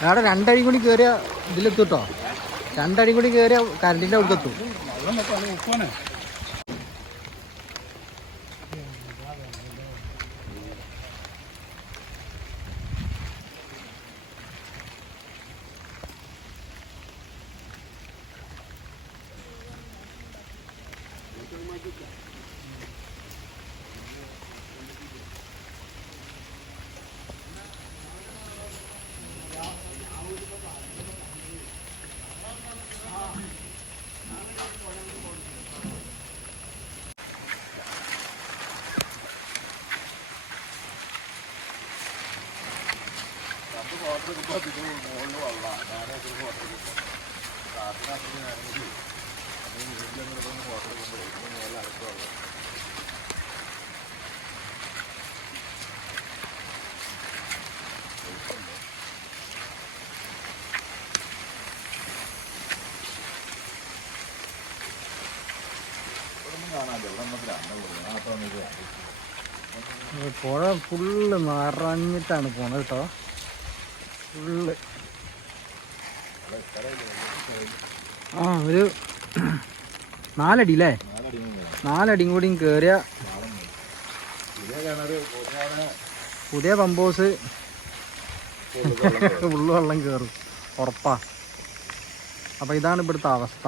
അവിടെ രണ്ടടി കൂടി കയറിയ ഇതിലെത്തും കേട്ടോ രണ്ടടി കൂടി കയറിയ കരണ്ടിന്റെ അവിടെ പുഴ ഫുള്ള് നിറഞ്ഞിട്ടാണ് പോണത് കേട്ടോ. ഫുള്ള് ആ ഒരു നാലടി അല്ലേ നാലടിയും കൂടിയും കയറിയ പുതിയ പമ്പോസ് ഉള്ളു വെള്ളം കയറും ഉറപ്പാ. അപ്പൊ ഇതാണ് ഇവിടുത്തെ അവസ്ഥ.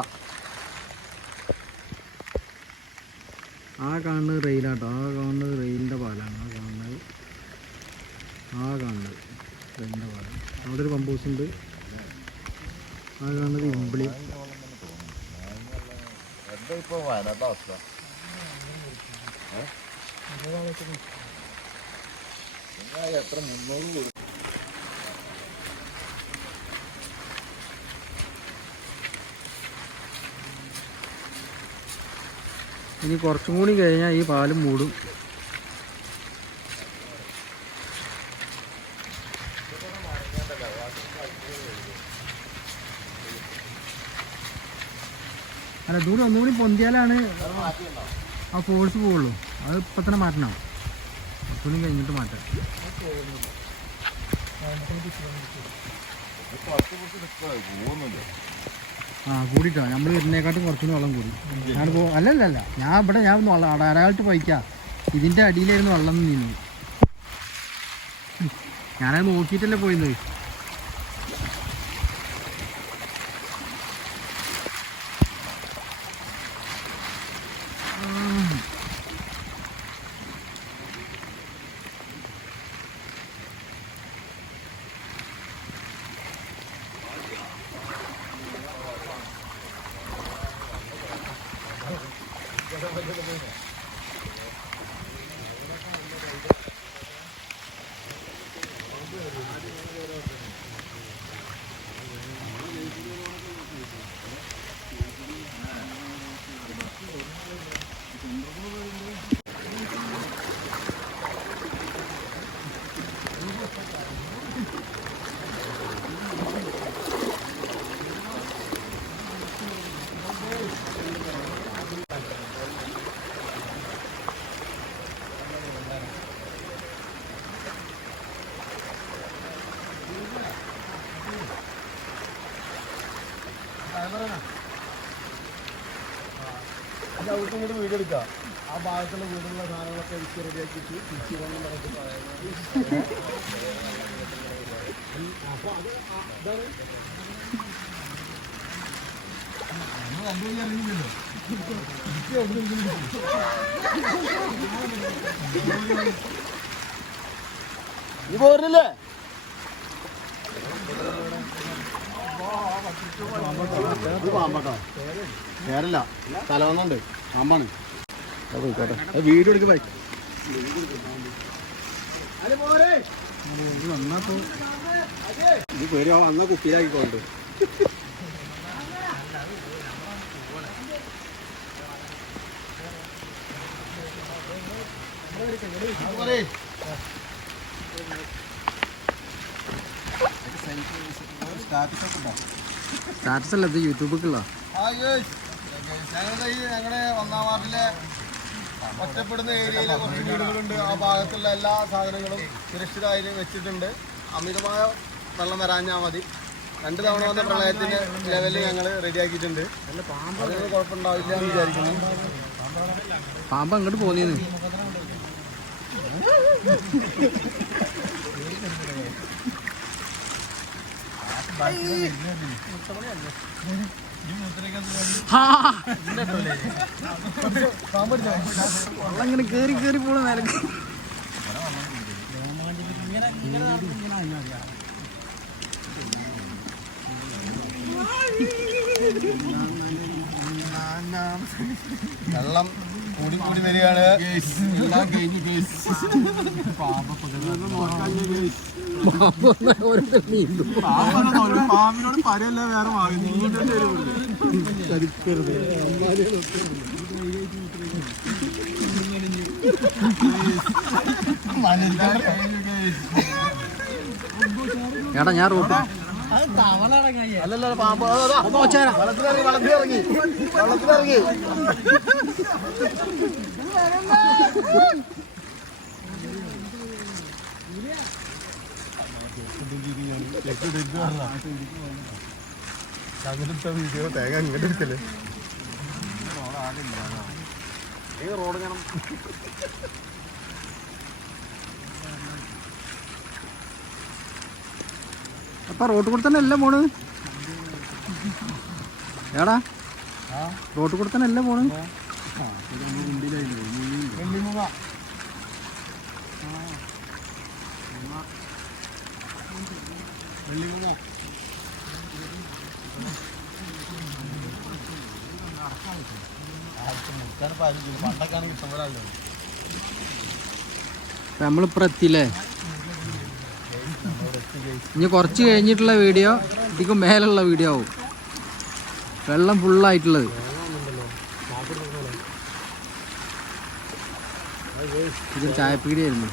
ആ കാണുന്നത് റെയിലാട്ടോ. ആ കാണുന്നത് റെയിലിന്റെ പാലാണ്. ആ കാണുന്നത് ആ കാണുന്നത് റെയിലിന്റെ പാലം അവിടെ ഒരു പമ്പ് ഉണ്ട്. ആ കാണുന്നത് ഇമ്പിളി. എത്ര മുന്നോട്ട് ഇനി കുറച്ചും കൂടി കഴിഞ്ഞാൽ ഈ പാലും മൂടും. അല്ല ദൂരം ഒന്നുകൂടി പൊന്തിയാലാണ് ആ ഫോഴ്സ് പോവുള്ളൂ. അത് ഇപ്പം തന്നെ മാറ്റണം. കുറച്ചുകൂടി കഴിഞ്ഞിട്ട് മാറ്റാം. പോകുന്നില്ല ആ കൂടിയിട്ടാണ് നമ്മൾ വരുന്നേക്കാട്ടും കുറച്ചുകൂടി വെള്ളം കൂടി. പോ അല്ലല്ല അല്ല ഞാൻ ഇവിടെ ഞാൻ വെള്ളം ധാരാളമായിട്ട് പോയിക്കാം. ഇതിന്റെ അടിയിലായിരുന്നു വെള്ളം നിന്നു ഞാനത് നോക്കിയിട്ടല്ലേ പോയിരുന്നത് ഇങ്ങോട്ട് വീട് എടുക്കാം. ആ ഭാഗത്തുള്ള വീടുള്ള സാധനങ്ങളൊക്കെ ഇടിച്ച് റെഡിയാക്കിയിട്ട് തിരിച്ചു പോകണം പറഞ്ഞിട്ട് അപ്പോൾ അത് ഇത് പാമ്പാട്ടോ പേരല്ല തലവന്നുണ്ട് പാമ്പാണ് വീഡിയോ എടുക്ക് ബൈക്ക് ഇത് പേര് അന്ന് ഒക്കെ ഉണ്ടോ സ്റ്റാറ്റസ് അല്ല ഇത് ഞങ്ങളുടെ ഒന്നാം വാർഡിലെ ഒറ്റപ്പെടുന്ന ഏരിയയിൽ കുറച്ച് വീടുകളുണ്ട്. ആ ഭാഗത്തുള്ള എല്ലാ സാധനങ്ങളും സുരക്ഷിതമായി വെച്ചിട്ടുണ്ട്. അമിതമായ വെള്ളം വരാഞ്ഞാൽ മതി. രണ്ട് തവണ വന്ന പ്രളയത്തിന്റെ ലെവലിൽ ഞങ്ങൾ റെഡിയാക്കിയിട്ടുണ്ട്. അതിന് കുഴപ്പമുണ്ടാവില്ല എന്ന് വിചാരിക്കുന്നു. പാമ്പ് അങ്ങോട്ട് പോന്നീന്ന്. ഇങ്ങനെ കേറി കേറി പോണ നിലയ്ക്ക് വെള്ളം കൂടി കൂടി വരികയാണ്. പാമ്പിനോട് പരയല്ല വേറെ എടാ ഞാൻ റോട്ട് അല്ലല്ല പാമ്പ്. അങ്ങനത്തെ വീഡിയോ തേങ്ങ അങ്ങോട്ട് എടുക്കല്ലേ? ഈ റോഡ് ഞാൻ അപ്പൊ റോട്ട് കൂടെ തന്നെ അല്ല പോണ് ഏടാ റോട്ട് കൂടെ തന്നെ അല്ല പോണ് വെള്ളിമുഖ ഇനി കുറച്ച് കഴിഞ്ഞിട്ടുള്ള വീഡിയോ ഇതിക്ക് മേലുള്ള വീഡിയോ ആവും. വെള്ളം ഫുള്ളായിട്ടുള്ളത് ഇത് ചായപ്പീടിയായിരുന്നു.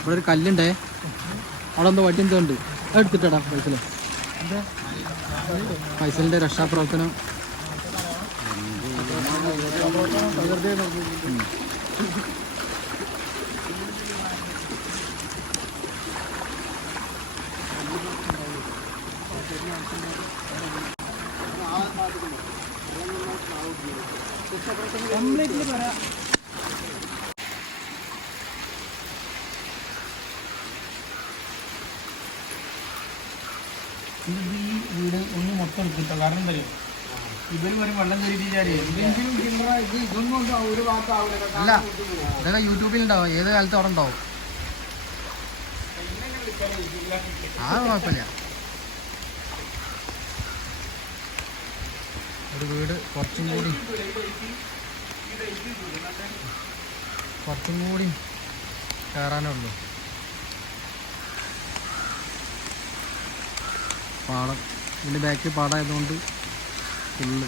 ഇവിടെ ഒരു കല്ലുണ്ടേ. അവിടെ എന്തോ വട്ടിന്തോണ്ട് എടുത്തിട്ടാടാ പൈസലെ. പൈസലിന്റെ രക്ഷാപ്രവർത്തനം. ഈ വീട് ഒന്ന് മൊത്തം എടുത്തിട്ടോ കാരണം തരും ഇവർ വരും വെള്ളം കയറിയിട്ടാലേ അല്ല ഇതൊക്കെ യൂട്യൂബിൽ ഉണ്ടാവും ഏത് കാലത്ത് അവിടെ ഉണ്ടാവും. ആ കുഴപ്പമില്ല. ഒരു വീട് കുറച്ചും കൂടി. കുറച്ചും കൂടി കയറാനുള്ളൂ. പാടം ഇതിന്റെ ബാക്കിൽ പാടമായതുകൊണ്ട് ഫുള്ള്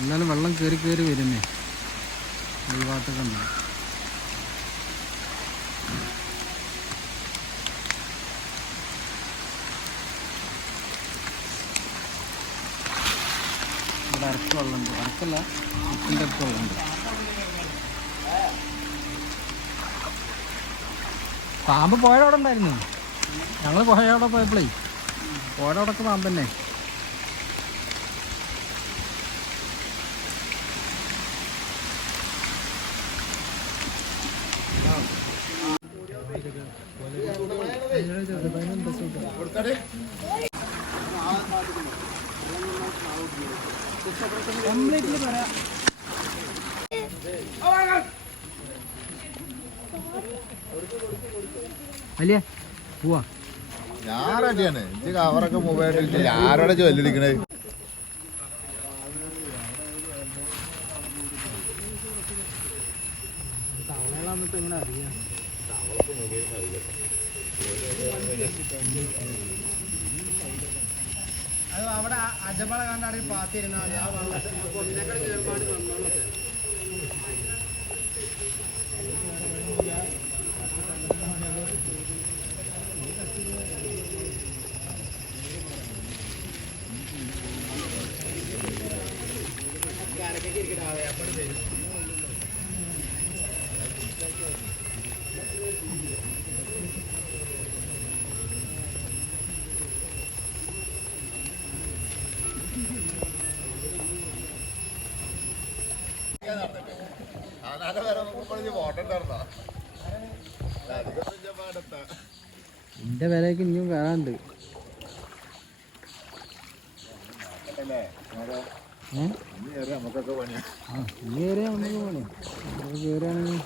എന്നാലും വെള്ളം കയറി കയറി വരുന്നേ. ഈ ഭാഗത്തൊക്കെ ഉണ്ട്. അരക്ക് വെള്ളമുണ്ട് അരക്കല്ല ഉപ്പിന്റെ അടുത്ത് വെള്ളമുണ്ട് പാമ്പ് പോയവിടെ ഉണ്ടായിരുന്നു ഞങ്ങൾ പോയവിടെ പോയപ്പോഴേ പോയവിടൊക്കെ പാമ്പ് തന്നെ അല്ലേ? പോവാ. ഞാൻ ഇത് കവറൊക്കെ മൊബൈലിൽ ആരോടെ ചൊല്ലിരിക്കണേ? എങ്ങനെ അറിയാം അത് അവിടെ അജബള കണ്ടാണ് പാത്തിരുന്നാൽ ആ വെള്ളത്തിൽ എന്റെ വിലയ്ക്ക് ഇനിയും വരാനുണ്ട് ഏ? നമുക്കൊക്കെ പണിയാ. ആ ഈ ഏരിയ നമുക്ക് പോണേ. നമുക്ക് കയറുകയാണെങ്കിൽ